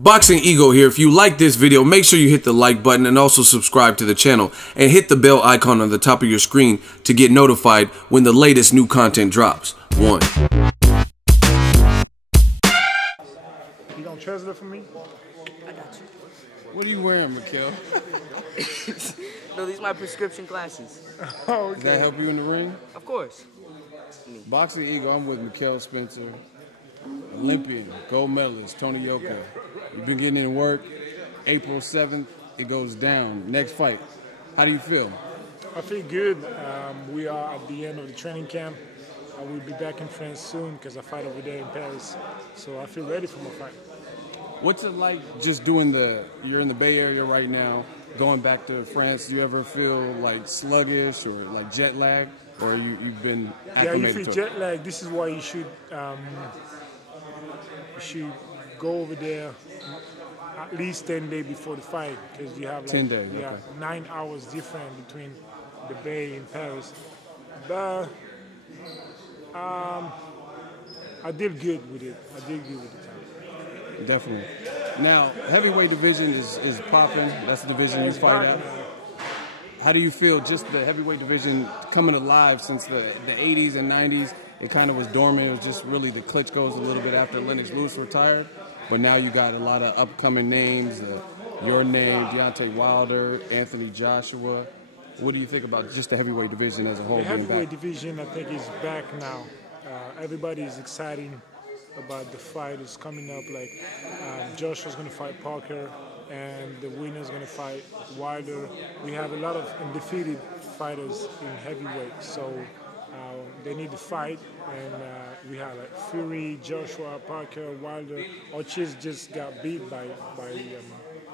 Boxing Ego here. If you like this video, make sure you hit the like button and also subscribe to the channel and hit the bell icon on the top of your screen to get notified when the latest new content drops. You gonna translate for me? I got you. What are you wearing, Mikhail? No, these are my prescription glasses. Oh, okay. Does that help you in the ring? Of course. Boxing Ego, I'm with Mikhail Spencer, Olympian, gold medalist, Tony Yoka. You've been getting in work. April 7th, it goes down. Next fight. How do you feel? I feel good. We are at the end of the training camp. I will be back in France soon because I fight over there in Paris. So I feel ready for my fight. What's it like just doing you're in the Bay Area right now, going back to France? Do you ever feel like sluggish or like jet lag? Or you've been acclimated Yeah, you feel jet lag. This is why you should go over there at least 10 days before the fight, because you have like 10 days, yeah, okay. 9 hours different between the Bay and Paris. But I did good with it. I did good with the time. Definitely. Now, heavyweight division is popping. That's the division you fight at. How do you feel just the heavyweight division coming alive since the 80s and 90s? It kind of was dormant. It was just really the Klitschko's a little bit after Lennox Lewis retired. But now you got a lot of upcoming names, your name, Deontay Wilder, Anthony Joshua. What do you think about just the heavyweight division as a whole? The heavyweight division, I think, is back now. Everybody is excited about the fight that's coming up. Like Joshua's going to fight Parker, and the winner's going to fight Wilder. We have a lot of undefeated fighters in heavyweight, so they need to fight. And we have like Fury, Joshua, Parker, Wilder. Ortiz just got beat by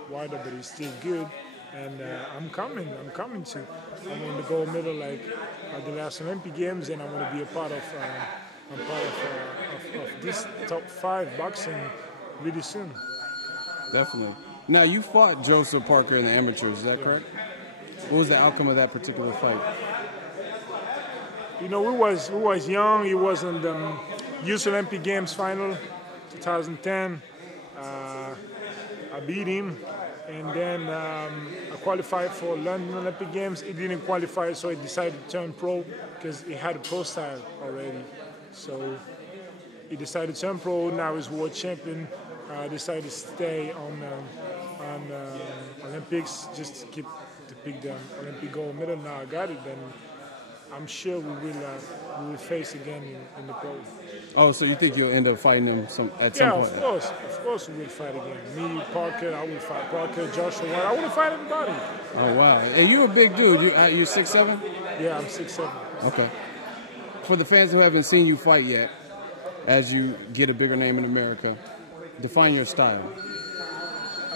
Wilder, but he's still good. And I'm coming to. I'm in the gold medal like at the last Olympic Games, and I want to be a part of. I'm part of this top 5 boxing really soon. Definitely. Now, you fought Joseph Parker in the amateurs, is that correct? What was the outcome of that particular fight? You know, we was young. He was in the Youth Olympic Games final, 2010. I beat him, and then I qualified for London Olympic Games. He didn't qualify, so he decided to turn pro because he had a pro style already. So he decided to turn pro. Now he's world champion. Decided to stay on Olympics just to pick the Olympic gold medal. Now I got it, then I'm sure we will face again in the pro. Oh, so you think you'll end up fighting him at some point? Yeah, of course we will fight again. Me, Parker, I will fight Parker, Joshua. I want to fight everybody. Oh wow! And you a big dude. You 6'7"? Yeah, I'm 6'7". Okay. For the fans who haven't seen you fight yet, as you get a bigger name in America, define your style.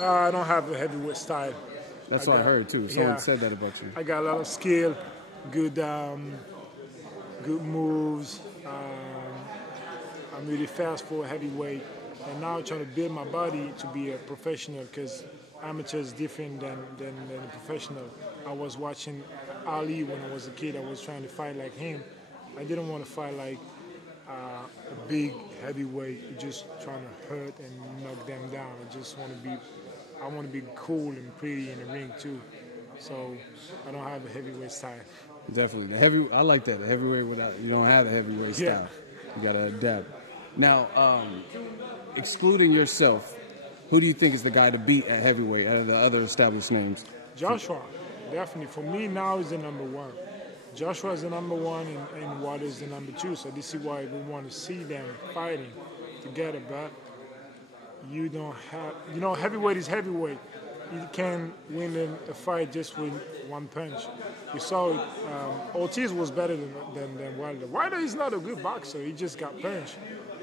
I don't have a heavyweight style. That's what I heard too. Someone said that about you. I got a lot of skill, good moves. I'm really fast for a heavyweight, and now I'm trying to build my body to be a professional, because amateur is different than a professional. I was watching Ali when I was a kid. I was trying to fight like him. I didn't want to fight like a big heavyweight, just trying to hurt and knock them down. I want to be cool and pretty in the ring too. So I don't have a heavyweight style. Definitely. I like that. The heavyweight you don't have a heavyweight style. Yeah. You got to adapt. Now, excluding yourself, who do you think is the guy to beat at heavyweight out of the other established names? Joshua, definitely. For me now, is the number 1. Joshua is the number 1 and Wilder is the number 2. So this is why we want to see them fighting together. But you don't have, heavyweight is heavyweight. You can't win a fight just with one punch. You saw it. Ortiz was better than Wilder. Wilder is not a good boxer. He just got punched.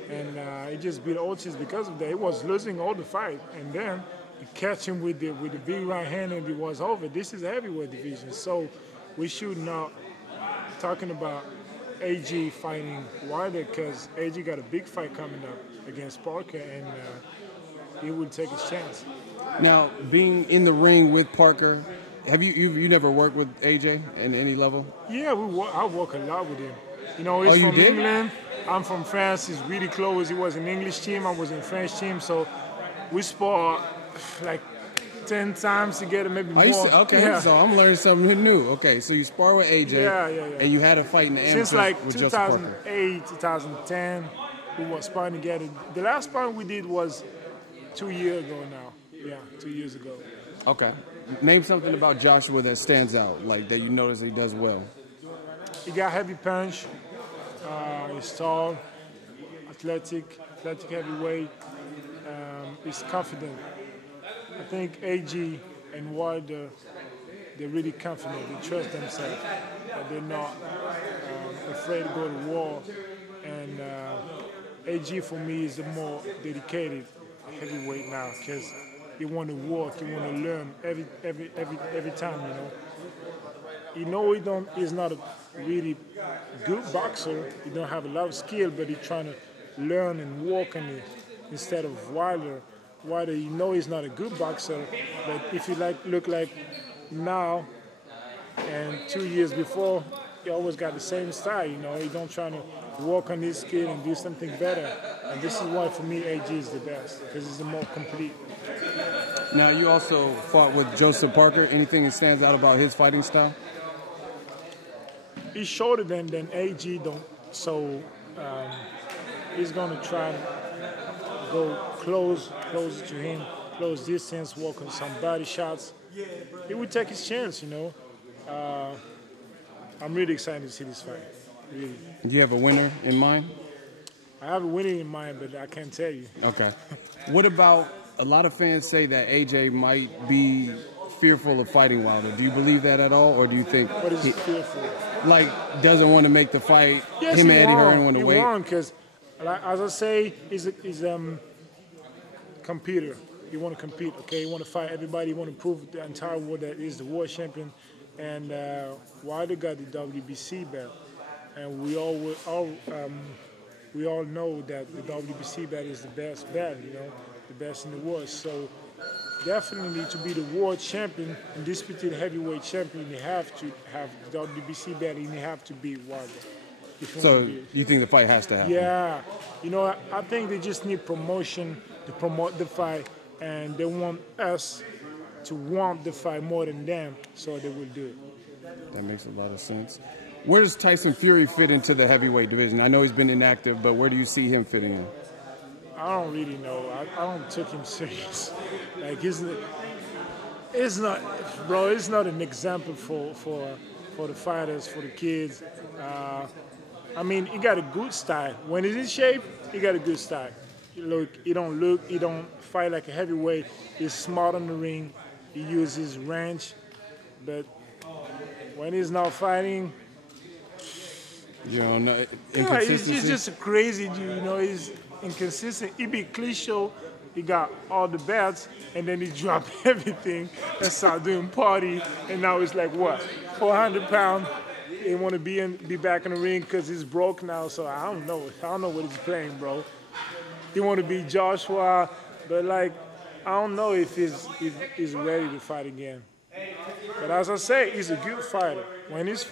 And he just beat Ortiz because of that. He was losing all the fight. And then he catch him with the big right hand and it was over. This is a heavyweight division. So we should not talking about AG fighting Wilder, because AG got a big fight coming up against Parker, and he will take his chance. Now, being in the ring with Parker, have you never worked with AJ at any level? Yeah, I work a lot with him. He's from England. I'm from France. He's really close. He was an English team. I was in French team. So we spar like 10 times together, maybe more. Okay, yeah. so I'm learning something new. Okay, so you spar with AJ, and you had a fight in the amateurs since like with Joseph Parker. 2008, 2010, we were sparring together. The last sparring we did was 2 years ago now. Yeah, 2 years ago. Okay. Name something about Joshua that stands out, like that you notice he does well. He got heavy punch. He's tall, athletic heavyweight. He's confident. I think AG and Wilder, they're really confident. They trust themselves. They're not afraid to go to war. And AG for me is the more dedicated heavyweight now because he want to work, he want to learn every time. He's not a really good boxer. He don't have a lot of skill, but he's trying to learn and work on it instead of Wilder. Wilder, he's not a good boxer, but if you look like now and 2 years before, he always got the same style. He don't try to work on his skill and do something better. And this is why, for me, AG is the best because he's the more complete. Now, you also fought with Joseph Parker. Anything that stands out about his fighting style? He's shorter than AG, so he's going to try to go closer to him, close distance, work on some body shots. He would take his chance, I'm really excited to see this fight. Really. Do you have a winner in mind? I have a winner in mind, but I can't tell you. Okay. What about, a lot of fans say that AJ might be fearful of fighting Wilder. Do you believe that at all, or do you think... What is he fearful? Like, doesn't want to make the fight, yes, him and Eddie Hearn want to wait? He's wrong, because, as I say, he's a competitor. He want to compete, okay? He want to fight everybody. He want to prove the entire world that he's the world champion. And Wilder got the WBC belt. And we all know that the WBC belt is the best belt, the best in the world. So definitely to be the world champion, undisputed heavyweight champion, you have to have the WBC belt and you have to beat Wilder. So you think the fight has to happen? Yeah. I think they just need promotion to promote the fight, and they want us to want the fight more than them, so they will do it. That makes a lot of sense. Where does Tyson Fury fit into the heavyweight division? I know he's been inactive, but where do you see him fitting in? I don't really know. I don't take him serious. Like it's not, bro. It's not an example for the fighters, for the kids. I mean, he got a good style. When he's in shape, he got a good style. He don't fight like a heavyweight. He's smart on the ring. He uses his range, but when he's not fighting, you don't know. Yeah, he's just a crazy dude. He's inconsistent. He be cliche. He got all the belts, and then he dropped everything and started doing party. And now it's like what, 400 pounds. He want to be back in the ring because he's broke now. So I don't know. I don't know what he's playing, bro. He want to be Joshua, but like I don't know if he's ready to fight again. But as I say, he's a good fighter. When he's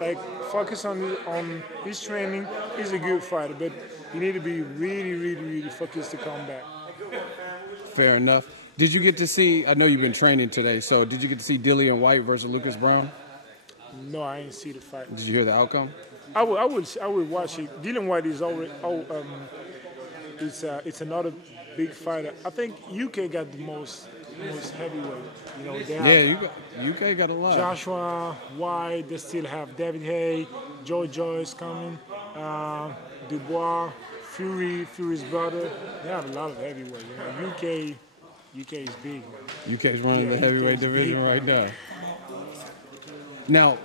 like focus on his training, he's a good fighter. But you need to be really, really, really focused to come back. Fair enough. Did you get to see? I know you've been training today. So did you get to see Dillian White versus Lucas Brown? No, I didn't see the fight. Did you hear the outcome? I would watch it. Dillian White is already. It's another big fighter. I think UK got the most heavyweight. UK got a lot. Joshua White. They still have David Hay, Joe Joyce coming, Dubois, Fury's brother. They have a lot of heavyweight. UK is big, man. UK's running the heavyweight division right now. Now,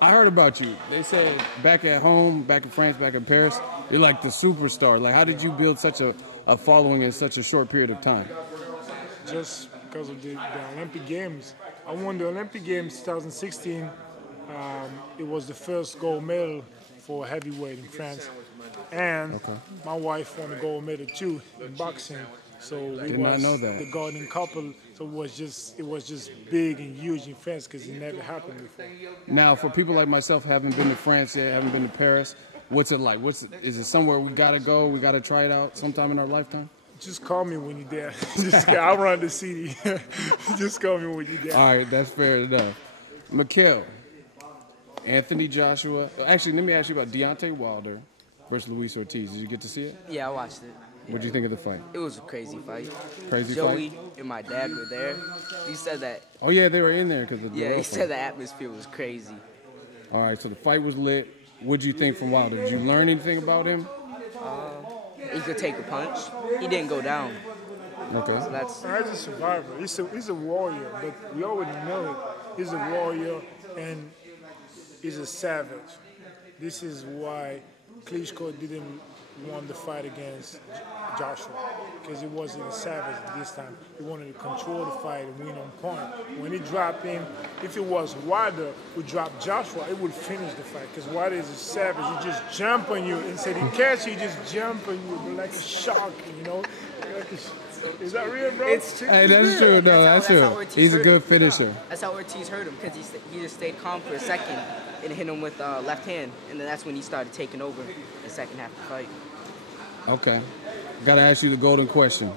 I heard about you. They say back at home, back in France, back in Paris, you're like the superstar. Like, how did you build such a following in such a short period of time? Just because of the Olympic Games. I won the Olympic Games 2016. It was the first gold medal for heavyweight in France. And my wife won a gold medal too in boxing. So we was the golden couple. So it was just big and huge in France because it never happened before. Now, for people like myself, haven't been to France yet, haven't been to Paris, what's it like? Is it somewhere we gotta go? We gotta try it out sometime in our lifetime? Just call me when you're there. I'll run the city. Just call me when you're there. All right, that's fair enough. Mikhail, Anthony Joshua. Actually, let me ask you about Deontay Wilder versus Luis Ortiz. Did you get to see it? Yeah, I watched it. What did you think of the fight? It was a crazy fight. Crazy Joey fight? and my dad were there. He said that. Oh, yeah, they were in there because of the Yeah, he said the atmosphere was crazy. All right, so the fight was lit. What did you think from Wilder? Did you learn anything about him? He could take a punch. He didn't go down. Okay. So that's As a survivor, he's a warrior, but we already know it. He's a warrior and he's a savage. This is why Klitschko didn't want the fight against Joshua, because he wasn't a savage this time. He wanted to control the fight and win on point. When he dropped him, if it was Wilder who dropped Joshua, it would finish the fight, because Wilder is a savage. He just jump on you. Instead he catch you, he just jump on you like a shark, you know? Is that real, bro? Hey, that's true. No, that's true. He's a good finisher. That's how Ortiz hurt him, because he just stayed calm for a second and hit him with left hand, and then that's when he started taking over the second half of the fight. Okay. Got to ask you the golden question.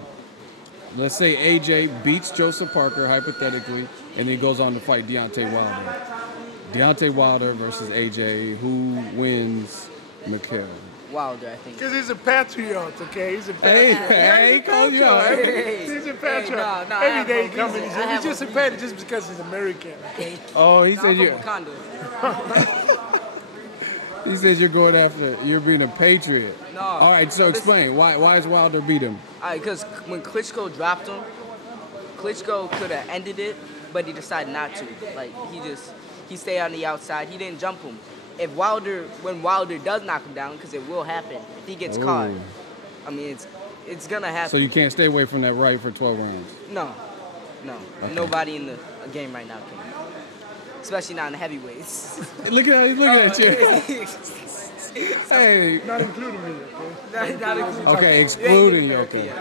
Let's say AJ beats Joseph Parker, hypothetically, and then goes on to fight Deontay Wilder. Deontay Wilder versus AJ. Who wins, Mikhail? Wilder, I think. Because he's a patriot, okay? He's a patriot. Hey, he calls you out. He's a patriot. no, Every day he no comes in, reason. he's just a patriot just because he's American, okay? Oh, he No, said I'm you. from Wakanda. He says you're going after. You're being a patriot. No. All right. So explain why is Wilder beat him? Because when Klitschko dropped him, Klitschko could have ended it, but he decided not to. Like, he stayed on the outside. He didn't jump him. When Wilder does knock him down, because it will happen, if he gets caught, I mean, it's gonna happen. So you can't stay away from that right for 12 rounds. No. Okay. Nobody in the game right now can. Especially not in the heavyweights. Look at how he's looking at you. Hey. Not including me, okay? not including Okay, excluding Yoka.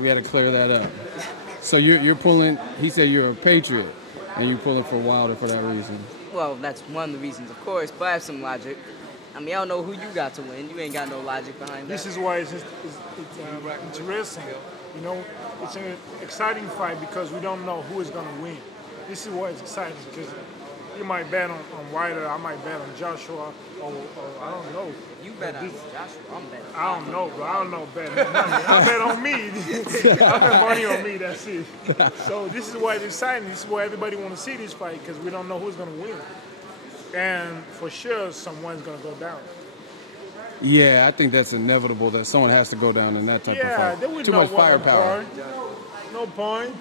We had to clear that up. So you're pulling. He said you're a patriot, and you're pulling for Wilder for that reason. Well, that's one of the reasons, of course, but I have some logic. I mean, I don't know who you got to win. You ain't got no logic behind that. This is why it's interesting. You know, it's an exciting fight because we don't know who is going to win. This is why it's exciting, because you might bet on Wilder, I might bet on Joshua, or I don't know. You bet on Joshua. I'm betting. I don't know, bro. I don't know betting money. I bet on me. I bet money on me, that's it. So this is why it's exciting. This is why everybody want to see this fight, because we don't know who's going to win. And for sure, someone's going to go down. Yeah, I think that's inevitable that someone has to go down in that type of Yeah, fight. there would Too no much firepower. No point,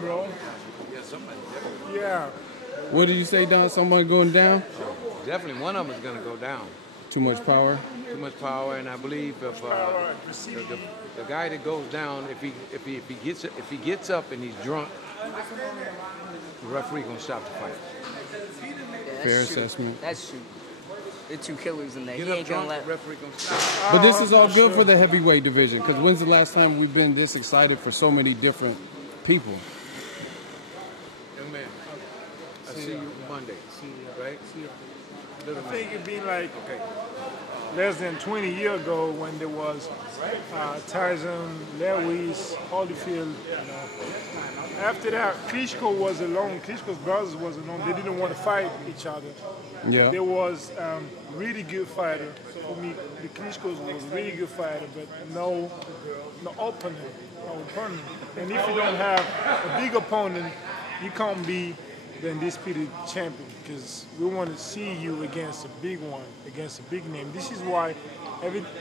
bro. Yeah. What did you say, Don? Someone going down? Definitely one of them is going to go down. Too much power? Too much power, and I believe if the guy that goes down, if he gets up and he's drunk, the referee gonna stop the fight. Yeah, Fair true. assessment. That's true. There are two killers in there. Get He up ain't gonna drunk, let. the referee gonna stop. But this is all good for the heavyweight division, because when's the last time we've been this excited for so many different people? Young man, I see you Monday, right? I think it'd be like less than 20 years ago when there was Tyson, Lewis, Holyfield. You know. After that, Klitschko was alone. Klitschko's brothers was alone. They didn't want to fight each other. Yeah. There was really good fighter. For me, the Klitschko's was a really good fighter, but no opponent, no opponent. And if you don't have a big opponent, you can't be the undisputed champion, because we want to see you against a big one, against a big name. This is why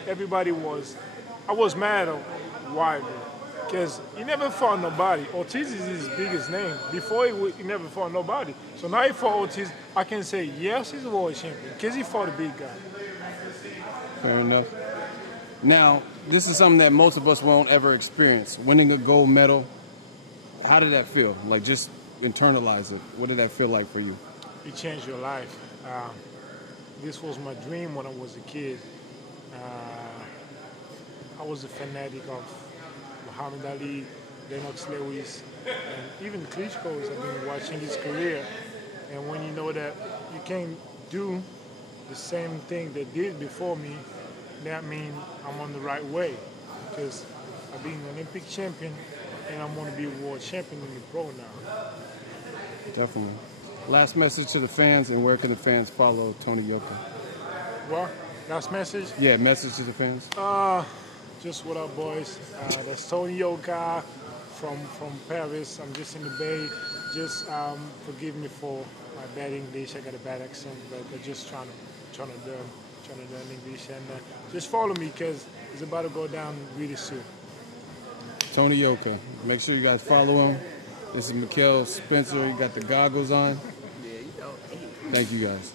everybody was. I was mad at Wilder, because he never fought nobody. Ortiz is his biggest name. Before he never fought nobody. So now he fought Ortiz. I can say yes, he's a world champion because he fought a big guy. Fair enough. Now, this is something that most of us won't ever experience. Winning a gold medal, how did that feel? Like, just internalize it. What did that feel like for you? It changed your life. This was my dream when I was a kid. I was a fanatic of Muhammad Ali, Lennox Lewis, and even Klitschko's. I've been watching his career. And when you know that you can't do the same thing they did before me, that means I'm on the right way. Because I've been Olympic champion, and I'm going to be a world champion in the pro now. Definitely. Last message to the fans, and where can the fans follow Tony Yoka? What? Last message? Yeah, message to the fans. Just what up, boys? That's Tony Yoka from Paris. I'm just in the Bay. Just forgive me for my bad English. I got a bad accent, but I'm just trying to learn English. And just follow me because it's about to go down really soon. Tony Yoka. Make sure you guys follow him. This is Mikael Spencer. You got the goggles on. Yeah, you know. Thank you guys.